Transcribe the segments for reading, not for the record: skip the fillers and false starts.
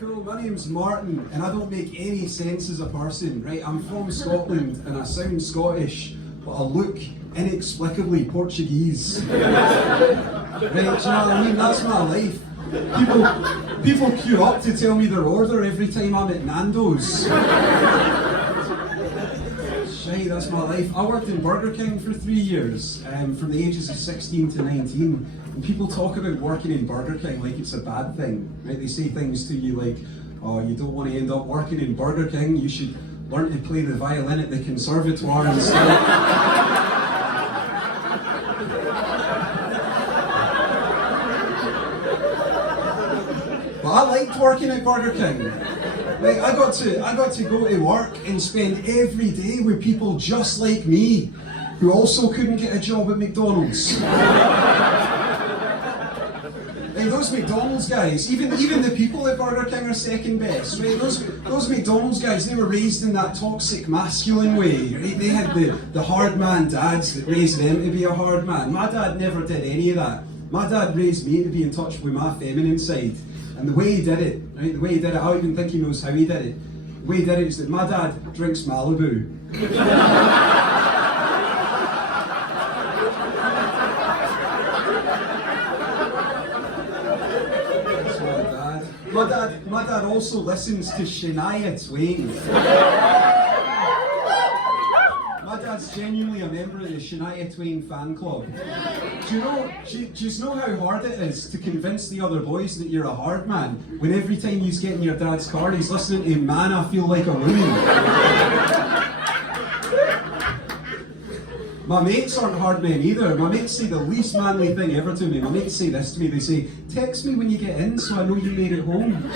cool. My name's Martin, and I don't make any sense as a person, right? I'm from Scotland, and I sound Scottish, but I look inexplicably Portuguese. Right, do you know what I mean? That's my life. People queue up to tell me their order every time I'm at Nando's. Shite, that's my life. I worked in Burger King for 3 years, from the ages of 16 to 19. And people talk about working in Burger King like it's a bad thing, right? They say things to you like, oh, you don't want to end up working in Burger King, you should learn to play the violin at the conservatoire instead. But I liked working at Burger King. Like, I got to go to work and spend every day with people just like me, who also couldn't get a job at McDonald's. Hey, those McDonald's guys, even the people at Burger King are second best, right? Those McDonald's guys, they were raised in that toxic masculine way, right? They had the hard man dads that raised them to be a hard man. My dad never did any of that. My dad raised me to be in touch with my feminine side. And the way he did it, right? The way he did it, I don't even think he knows how he did it. The way he did it is that my dad drinks Malibu. My dad also listens to Shania Twain. My dad's genuinely a member of the Shania Twain fan club. Do you know how hard it is to convince the other boys that you're a hard man when every time you get in your dad's car he's listening to Man, I Feel Like a Woman? My mates aren't hard men either. My mates say the least manly thing ever to me. My mates say this to me, they say, text me when you get in so I know you made it home.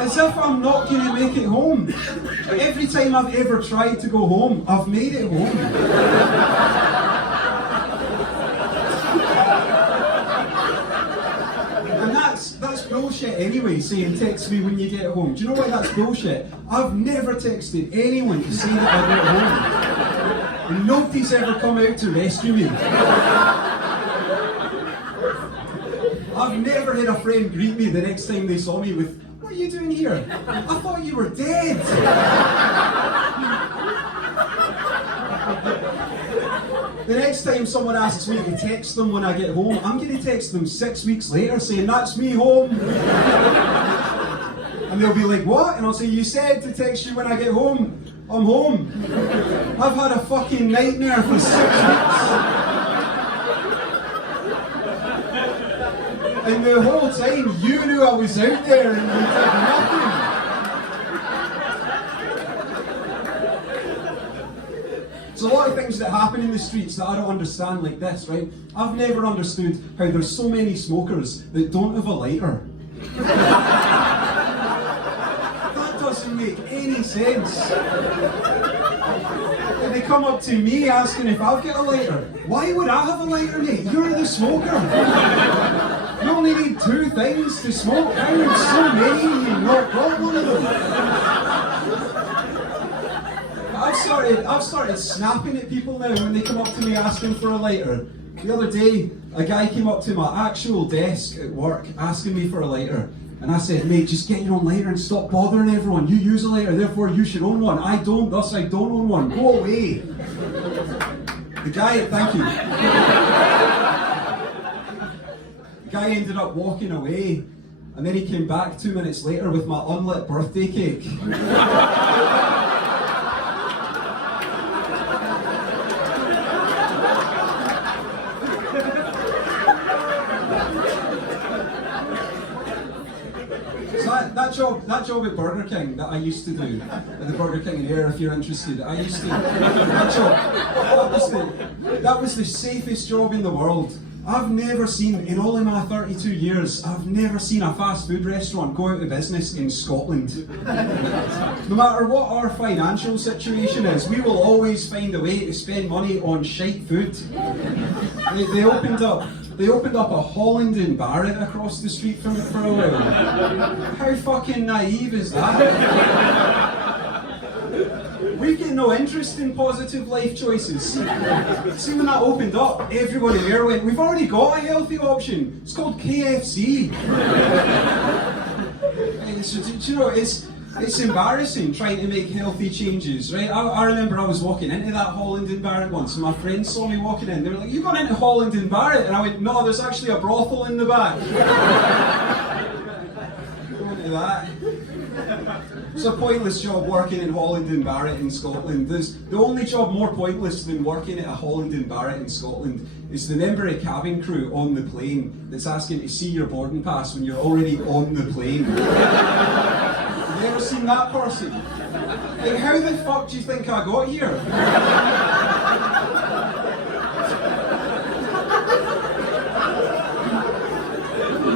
As if I'm not going to make it home. Every time I've ever tried to go home, I've made it home. And that's bullshit anyway, saying text me when you get home. Do you know why that's bullshit? I've never texted anyone to say that I get home. And nobody's ever come out to rescue me. I've never had a friend greet me the next time they saw me with, what are you doing here? I thought you were dead. The next time someone asks me to text them when I get home, I'm going to text them 6 weeks later saying, that's me home. And they'll be like, what? And I'll say, you said to text you when I get home. I'm home. I've had a fucking nightmare for 6 weeks. And the whole time you knew I was out there and you did nothing. There's a lot of things that happen in the streets that I don't understand like this, right? I've never understood how there's so many smokers that don't have a lighter. That doesn't make any sense. And they come up to me asking if I've got a lighter. Why would I have a lighter, mate? You're the smoker. You only need 2 things to smoke. How are so many you've not got one of them? I've started snapping at people now when they come up to me asking for a lighter. The other day, a guy came up to my actual desk at work asking me for a lighter. And I said, mate, just get your own lighter and stop bothering everyone. You use a lighter, therefore you should own one. I don't, thus I don't own one. Go away. The guy, thank you. The guy ended up walking away. And then he came back 2 minutes later with my unlit birthday cake. That job at Burger King that I used to do, at the Burger King in Ayr, if you're interested, that was the safest job in the world. I've never seen, in all of my 32 years, I've never seen a fast food restaurant go out of business in Scotland. No matter what our financial situation is, we will always find a way to spend money on shite food. They opened up a Holland and Barrett across the street from it for a while. How fucking naive is that? We've got no interest in positive life choices. See, when that opened up, everyone in there went, we've already got a healthy option. It's called KFC. It's embarrassing trying to make healthy changes, right? I remember I was walking into that Holland and Barrett once, and my friends saw me walking in. They were like, "You gone into Holland and Barrett?" And I went, "No, there's actually a brothel in the back." Go into that. It's a pointless job working in Holland and Barrett in Scotland. There's the only job more pointless than working at a Holland and Barrett in Scotland is the member of cabin crew on the plane that's asking to see your boarding pass when you're already on the plane. Have you ever seen that person? Like, how the fuck do you think I got here?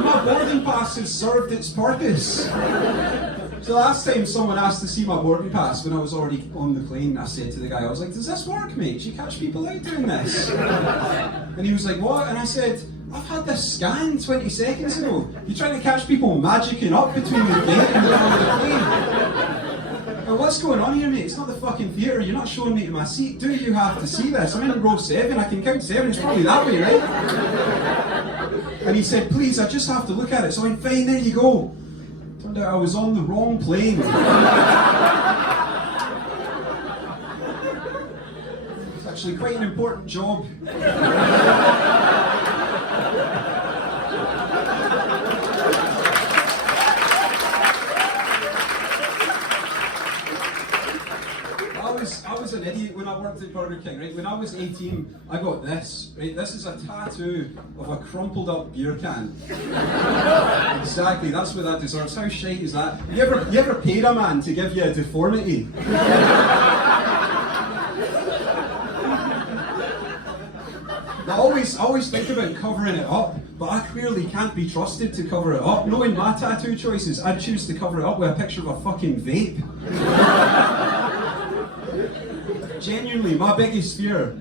My boarding pass has served its purpose. So last time someone asked to see my boarding pass when I was already on the plane, I said to the guy, I was like, "Does this work, mate? Do you catch people out doing this?" And he was like, "What?" And I said, "I've had this scanned 20 seconds ago. You're trying to catch people magicking up between the gate and the middle of the plane. Well, what's going on here, mate? It's not the fucking theatre. You're not showing me to my seat. Do you have to see this? I'm in row 7. I can count 7. It's probably that way, right?" And he said, "Please, I just have to look at it." So I went, "Fine, there you go." Turned out I was on the wrong plane. It's actually quite an important job. I was an idiot when I worked at Burger King, right? When I was 18, I got this, right? This is a tattoo of a crumpled up beer can. Exactly, that's what that deserves. How shite is that? You ever paid a man to give you a deformity? I always think about covering it up, but I clearly can't be trusted to cover it up. Knowing my tattoo choices, I'd choose to cover it up with a picture of a fucking vape. Genuinely, my biggest fear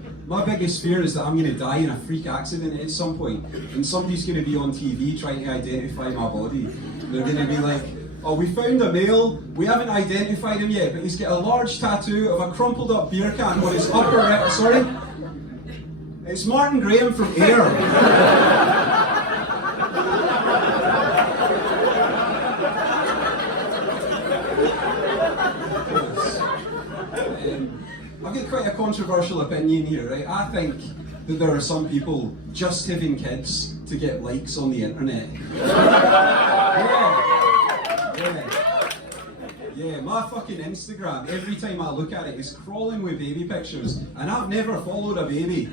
is that I'm going to die in a freak accident at some point, and somebody's going to be on TV trying to identify my body. They're going to be like, "Oh, we found a male, we haven't identified him yet, but he's got a large tattoo of a crumpled up beer can on his upper lip." Sorry? It's Martin Graham from Air. I've got quite a controversial opinion here, right? I think that there are some people just having kids to get likes on the internet. Yeah, my fucking Instagram, every time I look at it, is crawling with baby pictures, and I've never followed a baby.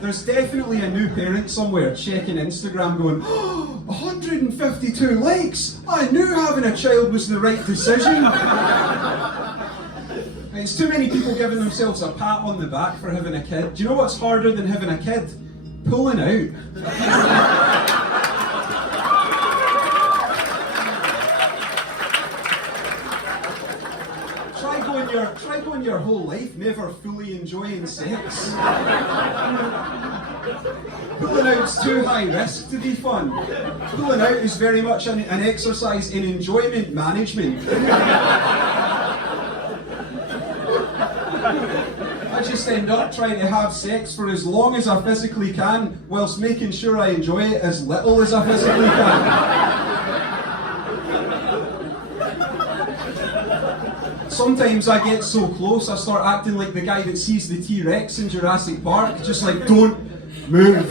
There's definitely a new parent somewhere checking Instagram going, "Oh, 152 likes! I knew having a child was the right decision." It's too many people giving themselves a pat on the back for having a kid. Do you know what's harder than having a kid? Pulling out. Try going your whole life never fully enjoying sex. Pulling out's too high risk to be fun. Pulling out is very much an exercise in enjoyment management. I just end up trying to have sex for as long as I physically can, whilst making sure I enjoy it as little as I physically can. Sometimes I get so close I start acting like the guy that sees the T-Rex in Jurassic Park, just like, "Don't move."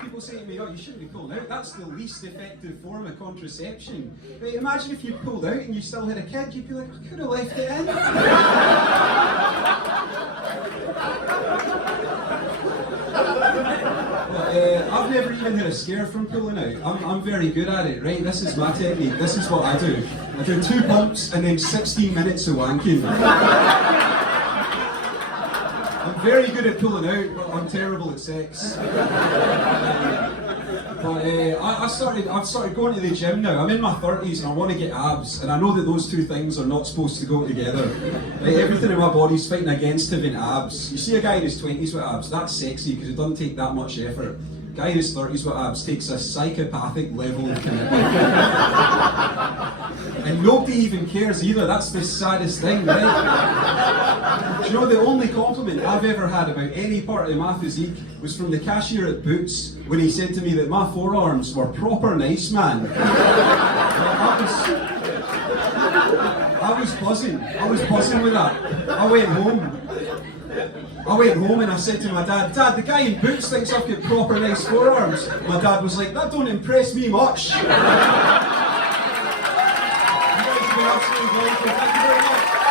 People say to me, "Oh, you shouldn't be pulling out. That's the least effective form of contraception." But imagine if you pulled out and you still had a kid, you'd be like, "I could have left it in." I've never even had a scare from pulling out. I'm very good at it, right? This is my technique. This is what I do. I do 2 pumps and then 16 minutes of wanking. I'm very good at pulling out, but I'm terrible at sex. But I've started going to the gym now. I'm in my 30s and I want to get abs, and I know that those two things are not supposed to go together. Right? Everything in my body's fighting against having abs. You see a guy in his 20s with abs, that's sexy because it doesn't take that much effort. A guy in his 30s with abs takes a psychopathic level of commitment. And nobody even cares either, that's the saddest thing, right? Do you know the only compliment I've ever had about any part of my physique was from the cashier at Boots when he said to me that my forearms were proper nice, man. I was buzzing with that. I went home and I said to my dad, "Dad, the guy in Boots thinks I've got proper nice forearms." My dad was like, "That don't impress me much." You guys have been absolutely wonderful. Thank you very much.